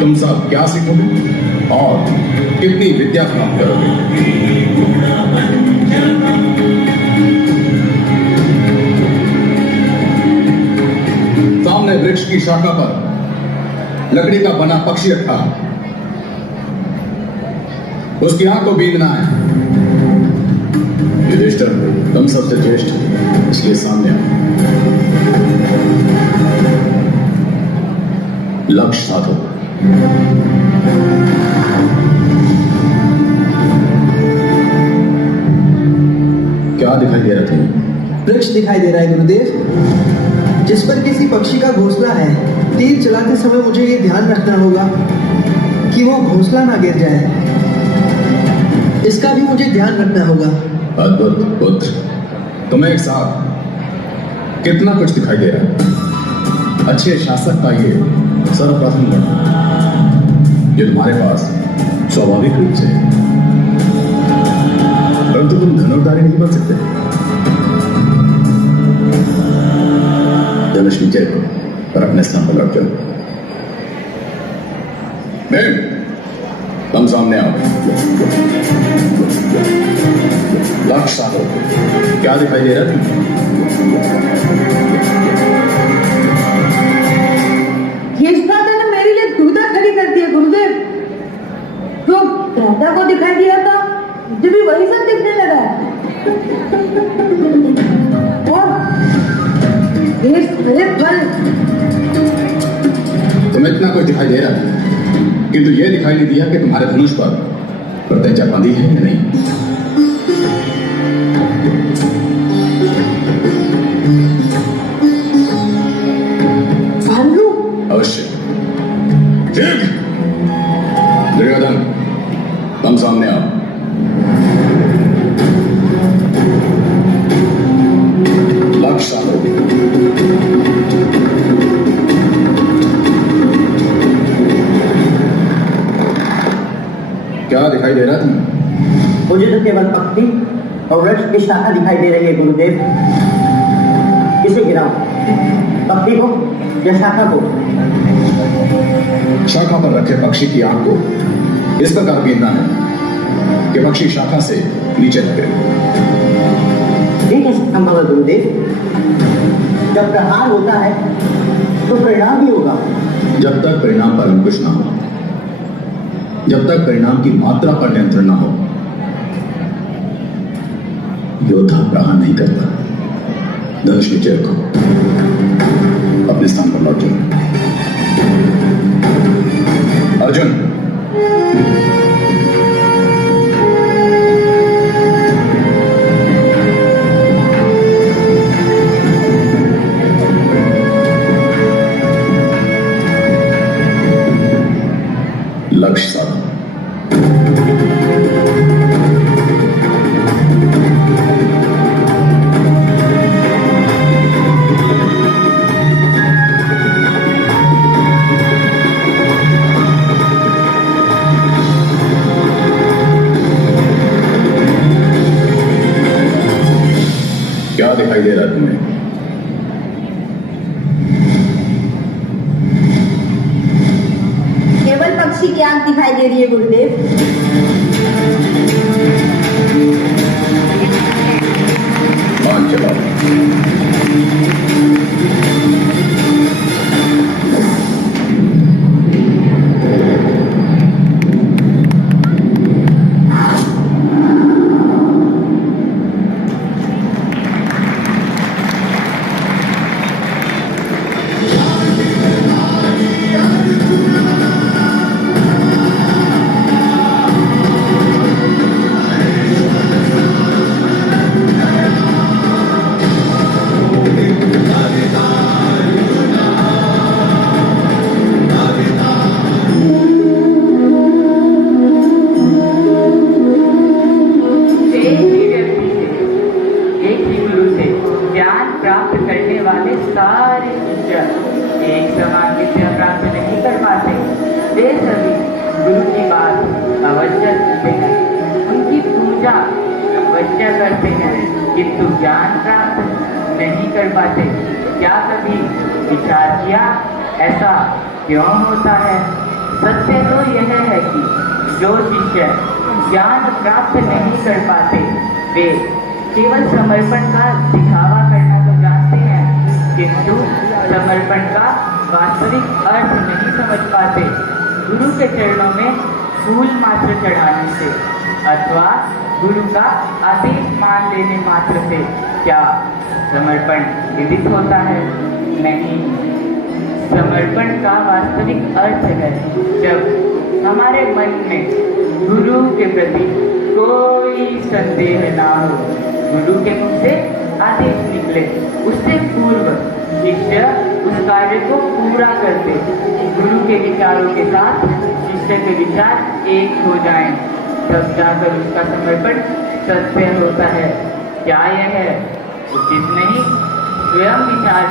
तुम सब क्या सीखोगे और कितनी विद्या प्राप्त करोगे? सामने वृक्ष की शाखा पर लकड़ी का बना पक्षी रखा, उसकी आंख को बींधना है। युधिष्ठिर, तुम सबसे ज्येष्ठ, इसलिए सामने आओ। लक्ष्य साधो। क्या दिखाई दे रहा था? वृक्ष दिखाई दे रहा है गुरुदेव, जिस पर किसी पक्षी का घोंसला है। तीर चलाते समय मुझे ये ध्यान रखना होगा कि वो घोंसला ना गिर जाए, इसका भी मुझे ध्यान रखना होगा। अद्भुत पुत्र, तुम्हें एक साथ कितना कुछ दिखाई दे रहा है। अच्छे शासक का ये सर्वप्रथम गुण जो तुम्हारे पास स्वाभाविक रूप से, परंतु तुम धनुर्धारी नहीं बन सकते। धनुष नीचे और अपने स्थान पर लौट जाओ। तुम सामने आओ। लक्ष्य साधो। क्या दिखाई दे रहा है? ये बात ने मेरे लिए दुविधा खड़ी कर दी है गुरुदेव। जो राधा को दिखाई दिया था, मुझे भी वही सब दिखने लगा है। और ये सारे फल, तुम्हें इतना कुछ दिखाई दे रहा है, किंतु यह दिखाई नहीं दिया कि तुम्हारे धनुष पर प्रत्यंचा बंधी है या नहीं। भालू अवश्य। ठीक, दुर्योधन, तुम सामने आओ। लक्ष्य साधो। क्या दिखाई दे रहा है तुम्हें? मुझे तो केवल पक्षी और वृक्ष की शाखा दिखाई दे रही है गुरुदेव। किसे गिराओ, पक्षी को या शाखा को? शाखा पर रखे पक्षी की आंख को इस प्रकार बीनना है कि पक्षी शाखा से नीचे लगे। ये कैसे संभव है गुरुदेव? जब प्रहार होता है तो परिणाम भी होगा। जब तक परिणाम पर अंकुश ना हो, जब तक परिणाम की मात्रा पर नियंत्रण ना हो, योद्धा प्रहार नहीं करता। धनुष नीचे रखो, अपने स्थान पर लौट जाओ। अर्जुन, लक्ष्य साधो। क्या दिखाई दे रहा है तुम्हें? केवल पक्षी की आंख दिखाई दे रही है गुरुदेव। मान चलाओ। करते हैं किंतु ज्ञान प्राप्त नहीं कर पाते। क्या कभी विचार किया ऐसा क्यों होता है? सच जो शिष्य ज्ञान प्राप्त नहीं कर पाते वे केवल समर्पण का दिखावा करना तो जानते हैं, किंतु समर्पण का वास्तविक अर्थ नहीं समझ पाते। गुरु के चरणों में फूल मात्र चढ़ाने से अथवा गुरु का आदेश मान लेने मात्र से क्या समर्पण विदित होता है? नहीं। समर्पण का वास्तविक अर्थ है जब हमारे मन में गुरु के प्रति कोई संदेह ना हो, गुरु के मुख से आदेश निकले, उससे पूर्व शिष्य उस कार्य को पूरा करते, गुरु के विचारों के साथ शिष्य के विचार एक हो जाएं, तब जाकर उसका समर्पण सत्य होता है। क्या यह है उचित नहीं? स्वयं विचार